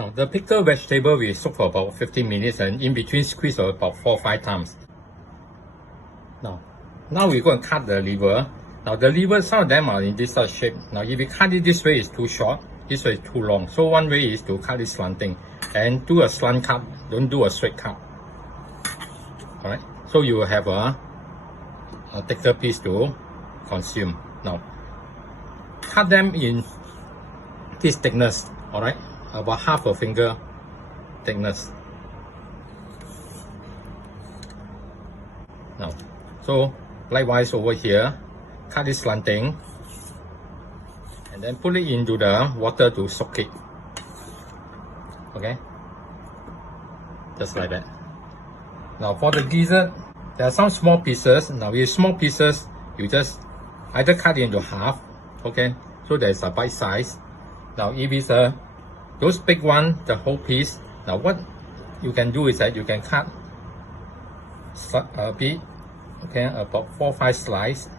Now the pickled vegetable we soak for about 15 minutes and in between squeeze about 4 or 5 times. Now we're going to cut the liver. Now the liver, some of them are in this shape. Now if you cut it this way, it's too short. This way is too long. So one way is to cut it slanting and do a slant cut. Don't do a straight cut. Alright. So you will have a thicker piece to consume. Now cut them in this thickness. Alright. About half a finger thickness. Now, so likewise over here, cut it slanting and then put it into the water to soak it. Okay, just like that. Now for the gizzard, there are some small pieces. Now with small pieces, you just either cut it into half. Okay, so there's a bite size. Now if it's those big one, the whole piece. Now what you can do is that you can cut a bit, okay, about 4 or 5 slices,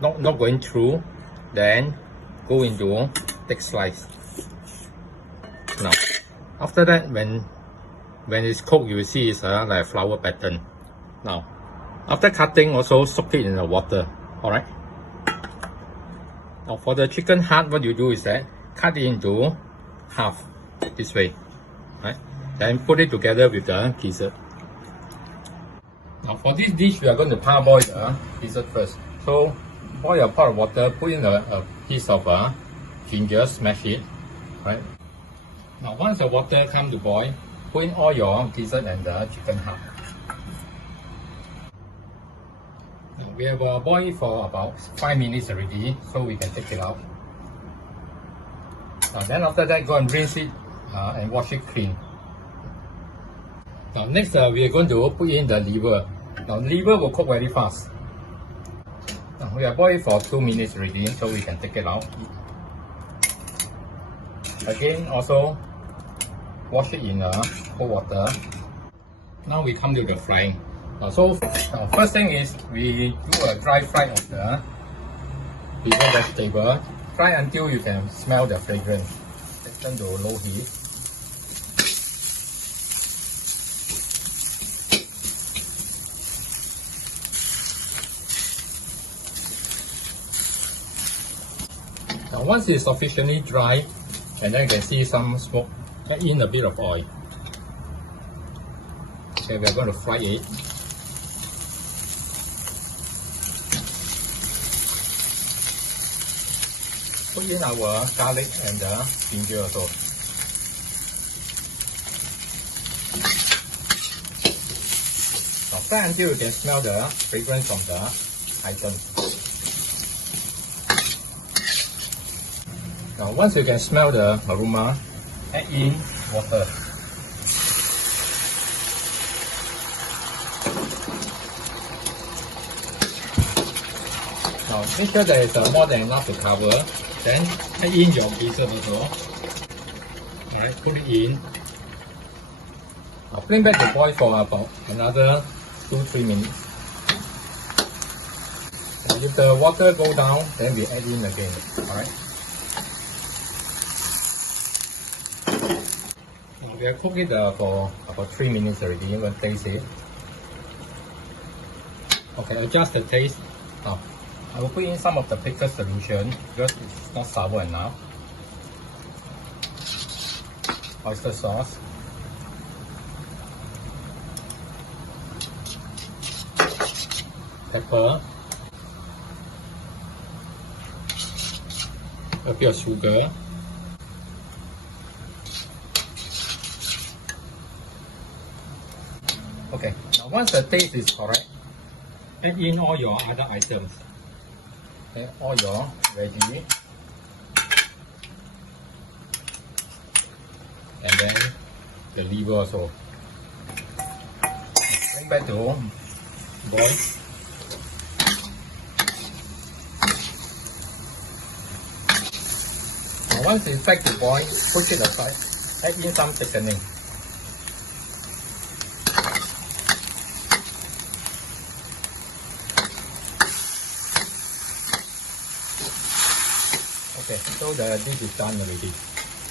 not going through, then go into thick slice. Now after that, when it's cooked, you will see it's like a flower pattern. Now after cutting, also soak it in the water. All right. Now for the chicken heart, what you do is that cut it into half this way, right? Then put it together with the gizzard. Now for this dish, we are going to parboil the gizzard first. So boil a pot of water, put in a piece of ginger, smash it, right? Now once the water comes to boil, put in all your gizzard and the chicken heart. Now we have boiled it for about 5 minutes already, so we can take it out. Then after that, go and rinse it and wash it clean. Now next, we are going to put in the liver. Now liver will cook very fast. Now, we have boiled it for 2 minutes already, so we can take it out. Again, also wash it in cold water. Now we come to the frying. First thing is we do a dry fry of the pickled vegetable. Fry until you can smell the fragrance. Turn to low heat. Now once it's sufficiently dry, and then you can see some smoke, add in a bit of oil. Okay, we are going to fry it. Put in our garlic and ginger also. Now fry until you can smell the fragrance from the item. Now once you can smell the aroma, add in water. Now make sure there is more than enough to cover. Then add in your gizzard also. Alright, put it in. Now bring back the boil for about another 2-3 minutes. And if the water go down, then we add in again. Alright. Now we have cooked it for about 3 minutes already. You can taste it. Okay, adjust the taste. Now I will put in some of the pickle solution because it's not sour enough. Oyster sauce. Pepper. A bit of sugar. Okay, now once the taste is correct, add in all your other items. Okay, all your veggie, and then the liver also. Bring back to boil. Now once it's back to boil, push it aside. Add in some thickening. Okay, so the dish is done already.